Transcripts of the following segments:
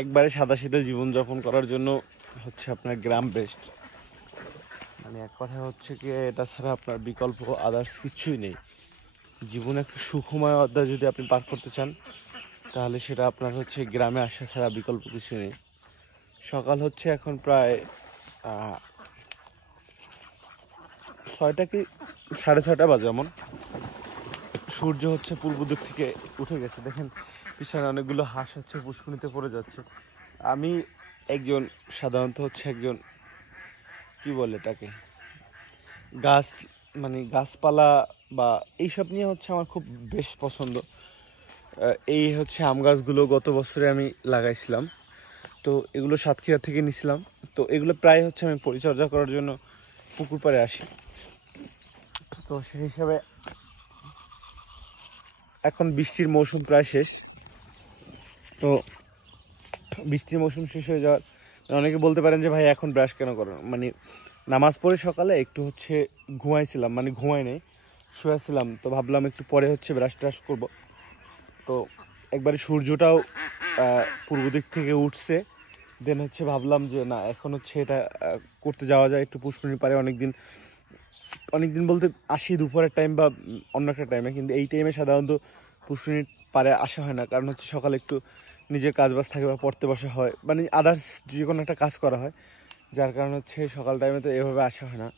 একবারে সাদাসিধে জীবনযাপন করার জন্য হচ্ছে আপনার গ্রাম বেস্ট। মানে এক কথা হচ্ছে কি, এটা ছাড়া আপনার বিকল্প আদার্স কিছুই নেই। জীবনে একটা সুখময় অধ্যায় যদি আপনি পার করতে চান, তাহলে সেটা আপনার হচ্ছে গ্রামে আসা ছাড়া বিকল্প কিছু নেই। সকাল হচ্ছে এখন প্রায় 6টা কি 6:30 বাজে এমন। সূর্য হচ্ছে পূর্ব দিক থেকে উঠে গেছে। দেখেন পিছনে অনেকগুলো হাঁস হচ্ছে পুষ্কুনিতে পড়ে যাচ্ছে। আমি একজন সাধারণত হচ্ছে একজন কি বলে এটাকে, গাছ মানে গাছপালা বা এইসব নিয়ে হচ্ছে আমার খুব বেশ পছন্দ। এই হচ্ছে আম গাছগুলো গত বছরে আমি লাগাইছিলাম, তো এগুলো সাতক্ষীরা থেকে নিছিলাম। তো এগুলো প্রায় হচ্ছে আমি পরিচর্যা করার জন্য পুকুর পাড়ে আসি। তো সেই হিসাবে এখন বৃষ্টির মৌসুম প্রায় শেষ। তো বৃষ্টির মৌসুম শেষ হয়ে যাওয়ার অনেকে বলতে পারেন যে ভাই এখন ব্রাশ কেন করেন, মানে নামাজ পড়ে সকালে একটু হচ্ছে ঘুমাইছিলাম, মানে ঘুমাই নেই, শুয়েছিলাম। তো ভাবলাম একটু পরে হচ্ছে ব্রাশ ট্রাশ করবো। তো একবারে সূর্যটাও পূর্ব দিক থেকে উঠছে, দেন হচ্ছে ভাবলাম যে না এখন হচ্ছে এটা করতে যাওয়া যায় একটু পুষ্করিণী পারে। অনেকদিন বলতে আসি দুপুরের টাইম বা অন্য একটা টাইমে, কিন্তু এই টাইমে সাধারণত পুষ্করিণীর পারে আসা হয় না, কারণ হচ্ছে সকালে একটু নিজের কাজবাজ থাকে বা পড়তে বসা হয়, মানে আদার্স যে কোনো একটা কাজ করা হয়, যার কারণে হচ্ছে সকাল টাইমে তো এভাবে আসা হয় না।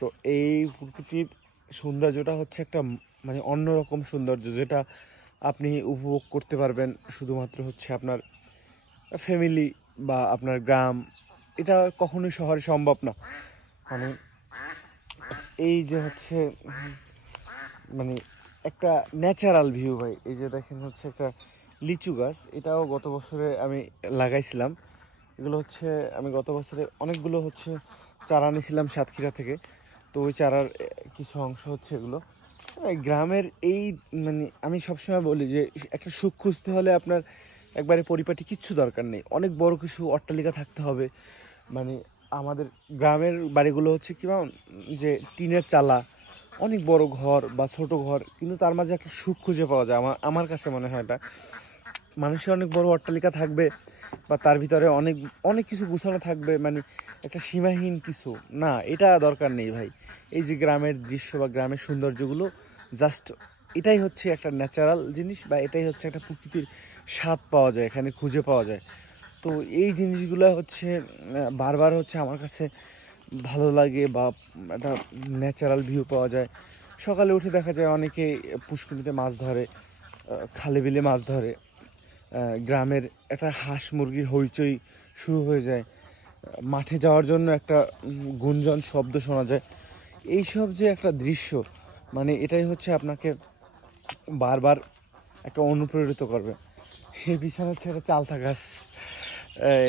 তো এই প্রকৃতির সৌন্দর্যটা হচ্ছে একটা মানে অন্যরকম সৌন্দর্য, যেটা আপনি উপভোগ করতে পারবেন শুধুমাত্র হচ্ছে আপনার ফ্যামিলি বা আপনার গ্রাম। এটা কখনোই শহরে সম্ভব না। মানে এই যে হচ্ছে মানে একটা ন্যাচারাল ভিউ ভাই। এই যে দেখেন হচ্ছে একটা লিচু গাছ, এটাও গত বছরে আমি লাগাইছিলাম। এগুলো হচ্ছে আমি গত বছরে অনেকগুলো হচ্ছে চারা নিয়েছিলাম সাতক্ষীরা থেকে। তো ওই চারার কিছু অংশ হচ্ছে এগুলো। গ্রামের এই মানে আমি সবসময় বলি যে একটা সুখ খুঁজতে হলে আপনার একবারে পরিপাটি কিচ্ছু দরকার নেই, অনেক বড় কিছু অট্টালিকা থাকতে হবে। মানে আমাদের গ্রামের বাড়িগুলো হচ্ছে কি যে টিনের চালা, অনেক বড় ঘর বা ছোট ঘর, কিন্তু তার মাঝে একটা সুখ খুঁজে পাওয়া যায়। আমার কাছে মনে হয় এটা, মানুষের অনেক বড় অট্টালিকা থাকবে বা তার ভিতরে অনেক অনেক কিছু গুছানো থাকবে, মানে একটা সীমাহীন কিছু না, এটা দরকার নেই ভাই। এই যে গ্রামের দৃশ্য বা গ্রামের সৌন্দর্যগুলো জাস্ট এটাই হচ্ছে একটা ন্যাচারাল জিনিস, বা এটাই হচ্ছে একটা প্রকৃতির স্বাদ পাওয়া যায়, এখানে খুঁজে পাওয়া যায়। তো এই জিনিসগুলো হচ্ছে বারবার হচ্ছে আমার কাছে ভালো লাগে, বা একটা ন্যাচারাল ভিউ পাওয়া যায়। সকালে উঠে দেখা যায় অনেকে পুষ্করিণীতে মাছ ধরে, খালে বিলে মাছ ধরে। গ্রামের একটা হাঁস মুরগির হইচই শুরু হয়ে যায়, মাঠে যাওয়ার জন্য একটা গুঞ্জন শব্দ শোনা যায়। এইসব যে একটা দৃশ্য, মানে এটাই হচ্ছে আপনাকে বারবার একটা অনুপ্রেরিত করবে। এর পিছনে হচ্ছে একটা চালতা গাছ।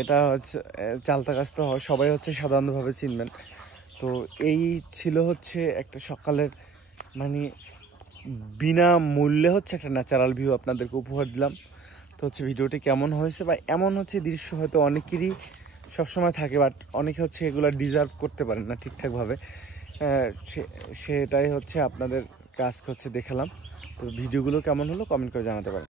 এটা হচ্ছে চালতা গাছ, তো সবাই হচ্ছে সাধারণভাবে চিনবেন। তো এই ছিল হচ্ছে একটা সকালের মানে বিনা মূল্যে হচ্ছে একটা ন্যাচারাল ভিউ আপনাদেরকে উপহার দিলাম। তো হচ্ছে ভিডিওটি কেমন হয়েছে, বা এমন হচ্ছে দৃশ্য হয়তো অনেকেরই সবসময় থাকে, বাট অনেকে হচ্ছে এগুলো ডিজার্ভ করতে পারেন না ঠিকঠাকভাবে। সেটাই হচ্ছে আপনাদের কাজকে হচ্ছে দেখালাম। তো ভিডিওগুলো কেমন হলো কমেন্ট করে জানাতে পারেন।